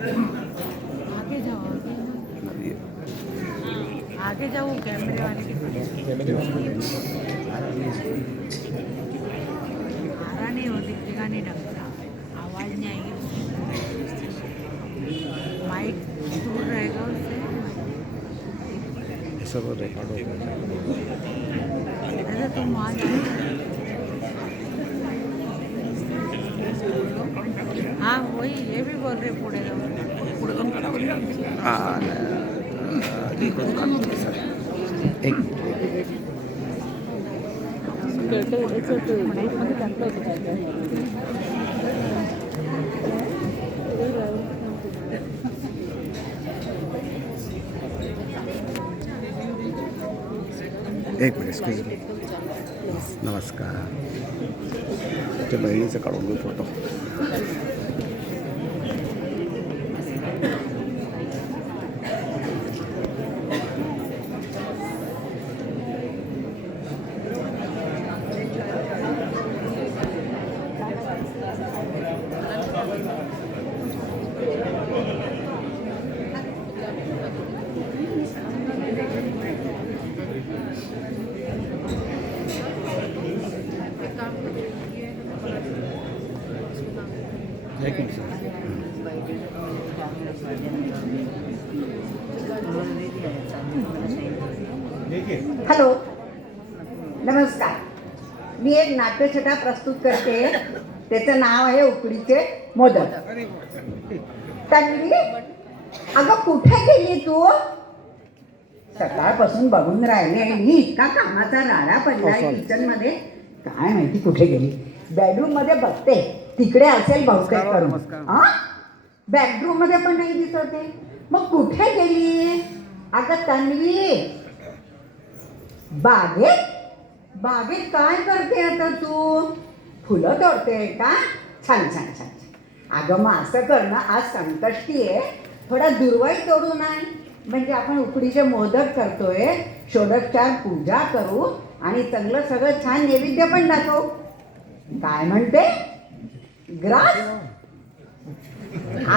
आगे जाओ आगे जाओ कैमरे वाले के पास आरा नहीं हो दिखेगा नहीं ढंग का आवाज़ नहीं आएगी माइक दूर रहेगा उससे सब रिकॉर्ड होगा। ऐसा तुम वहाँ जाओ हाँ वही ये भी बोल रहे पुढे एक मिनिट एक्सक्यूज मी. नमस्कार. त्या बहिणीचं काढून घेऊ फोटो. हॅलो नमस्कार. मी एक नाट्यछटा प्रस्तुत करते. त्याचं नाव आहे उकडीचे मोदक. तन्वी अगं कुठे गेली तू? सकाळपासून बघून राहिले मी. इतका कामाचा राडा पडलाय किचन मध्ये. काय माहिती कुठे गेली. बेडरूम मध्ये बघते तिकडे असेल बहुतेक करून. बेडरूम मध्ये पण नाही दिसत आहे. मग कुठे गेली? अगं तन्वी बागेत काय करते आता तू? फुलं तोडते का? छान छान छान. अगं मग असं कर ना, आज संकष्टी आहे, थोडा दुर्वाई तोडू नाही. म्हणजे आपण उकडीचे मोदक करतोय, षोडशोपचार पूजा करू आणि चांगलं सगळं छान नैवेद्य पण दाखवू. काय म्हणते? ग्रास?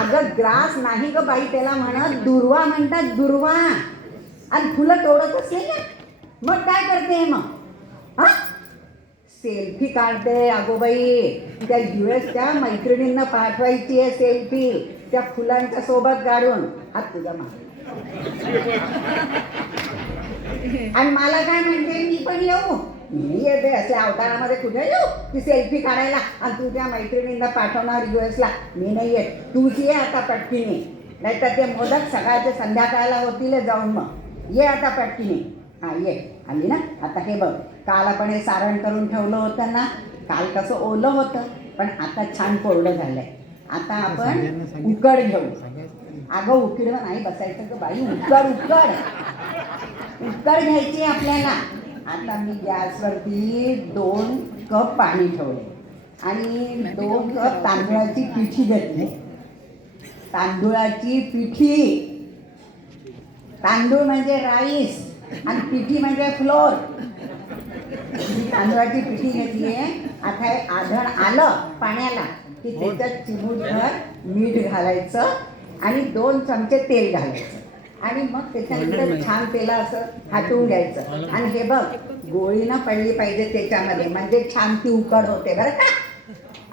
अगं ग्रास नाही ग बाई, त्याला म्हणत दुर्वा म्हणतात, दुर्वा. आणि फुलं तोडतच नाही ना. मग काय करते मग? हा सेल्फी काढते. अगो बाई त्या यूएसच्या मैत्रिणींना पाठवायची आहे सेल्फी, त्या फुलांच्या सोबत काढून. हात तुझा माग. आणि मला काय म्हणते, मी पण येऊ? मी येते असे अवतारामध्ये. कुठे येऊ ती सेल्फी काढायला? आणि तू त्या मैत्रिणींना पाठवणार यूएसला? मी नाही येत. तूच ये आता पटकीने, नाहीतर ते मोदक सकाळचे संध्याकाळला होतील जाऊन. मग ये आता पटकीने. हा ये. आली ना आता. हे बघ, काल आपण हे सारण करून ठेवलं होतं ना. काल कसं ओलं होतं, पण आता छान कोरडं झालंय. आता आपण उकड घेऊ. अगं उकडं नाही बसायचं ग बाई. उकड घ्यायची आपल्याला. आता मी गॅसवरती 2 कप पाणी ठेवले आणि 2 कप तांदूळाची पिठी घेतली. तांदूळाची पिठी. तांदूळ म्हणजे राईस आणि पिठी म्हणजे फ्लोर. तांदूळाची पिठी घेतली आहे. आता हे आधण आलं पाण्याला की त्याच्यात चिमूटभर मीठ घालायचं आणि 2 चमचे तेल घालायचं. आणि मग त्याच्यानंतर छान तेला असं हाटून घ्यायचं. आणि हे बघ, गोळी ना पडली पाहिजे त्याच्यामध्ये, म्हणजे छान ती उकड होते बरं का.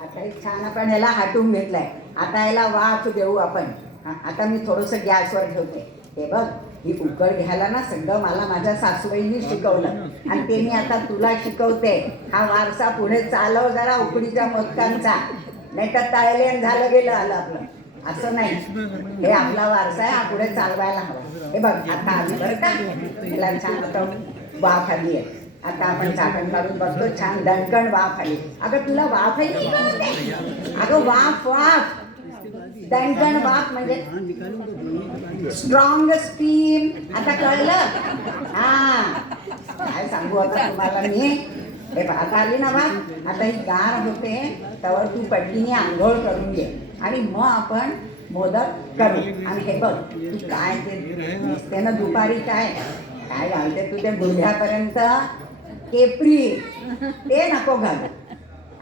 आता हे छान आपण ह्याला हाटून घेतलंय. आता याला वाफ देऊ आपण. आता मी थोडंसं गॅसवर ठेवते. हे बघ, ही उकड घ्यायला ना सगळं मला माझ्या सासूबाईंनी शिकवलं आणि ते मी आता तुला शिकवते. हा वारसा पुढे चालव जरा उकडीच्या मोदकांचा, नाही तर तळलेन झालं गेलं आलं आपलं. असं नाही, हे आपला वारसा आहे, हा पुढे चालवायला हवा. हे बघ आता आली बरं का. तिला छान आता वाफ आली आहे. आता आपण झाकण काढून बघतो. छान दणकण वाफ आली. अगं तुला वाफ आहे? अगं वाफ दणकण वाफ म्हणजे स्ट्रॉंग स्टीम. आता कळलं? हा काय सांगू आता तुम्हाला मी. हे आता आली ना वाफ. आता ही गार होते त्यावर तू पटकीने आंघोळ करून घे आणि मग आपण मोदक करू. आणि हे बघ, तू काय ते दिसते ना दुपारी काय घालते तू ते गुडघ्यापर्यंत केपरी, ते नको घालू.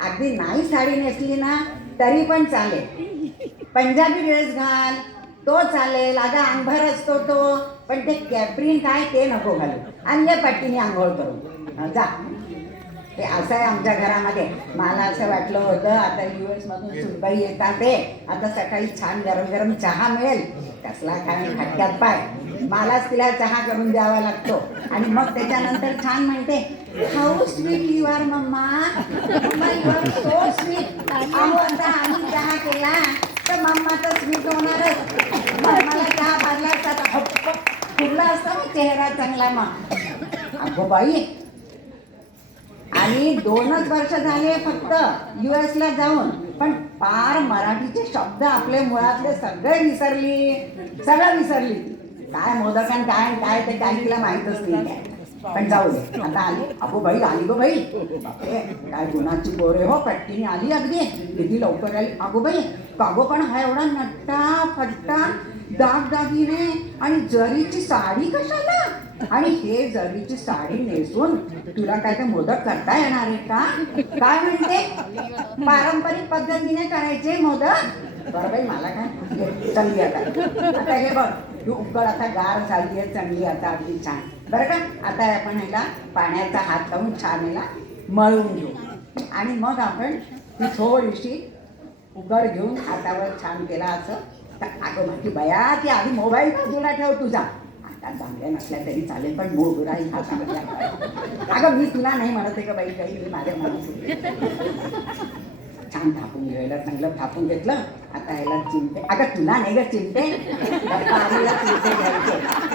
अगदी नाही साडी नेसली ना तरी पण चालेल. पंजाबी ड्रेस घाल, तो चालेल, अगं अंगभर असतो तो, पण ते कॅप्रीन काय ते नको घालू आणि या पट्टीने आंघोळ करू जा. ते असं आहे आमच्या घरामध्ये. मला असं वाटलं होतं आता US मधून सुनबाई येतात ते आता सकाळी छान गरम गरम चहा मिळेल. कसला काय खटक्यात पाय, मलाच तिला चहा करून द्यावा लागतो आणि मग त्याच्यानंतर छान म्हणते how sweet you are mamma, mamma you are so sweet. अहो आता आम्ही चहा केला तर मम्मा तर स्वीट होणारच. मला चहा पाजला असता फुलला असता मग चेहरा चांगला. मग अगो बाई, आणि 2च वर्ष झाले फक्त US ला जाऊन, पण फार मराठीचे शब्द आपले मुळातले सगळे विसरली, सगळं विसरली. काय मोदकान काय काय ते काय तिला माहीतच नाही काय. पण जाऊ दे, आता आली. अगो बाई आली गो बाई, बापरे काय गुणाची पोरे हो, पट्टीने आली अगदी, किती लवकर आली. अगो बाई कागो, पण हा एवढा नट्टा फट्टा दागदागिने आणि जरीची साडी कशाला, आणि हे जरीची साडी नेसून तुला काय ते मोदक करता येणार आहे का? काय म्हणते पारंपरिक पद्धतीने करायचे मोदक. बरं बाई मला काय चांगली आता हे बघ तू उकळ आता गार झाली आहे चांगली आता अगदी छान. बरं का आता आपण ह्याला पाण्याचा हात लावून छान ह्याला मळून घेऊ आणि मग आपण ती थोडीशी उकळ घेऊन हातावर छान केला असं. तर अगं माझी बया ती आधी मोबाईल बाजूला ठेव तुझा. आता चांगल्या नसल्या तरी चालेल पण मोगराई हा चांगला. अगं मी तुला नाही म्हणत आहे का बाई काही, मी माझ्या मनात छान थापून घ्यायला चांगलं थापून घेतलं. आता ह्याला चिमटे, अगं तुला नाही ग चिमटे, चिमटे घ्यायचे.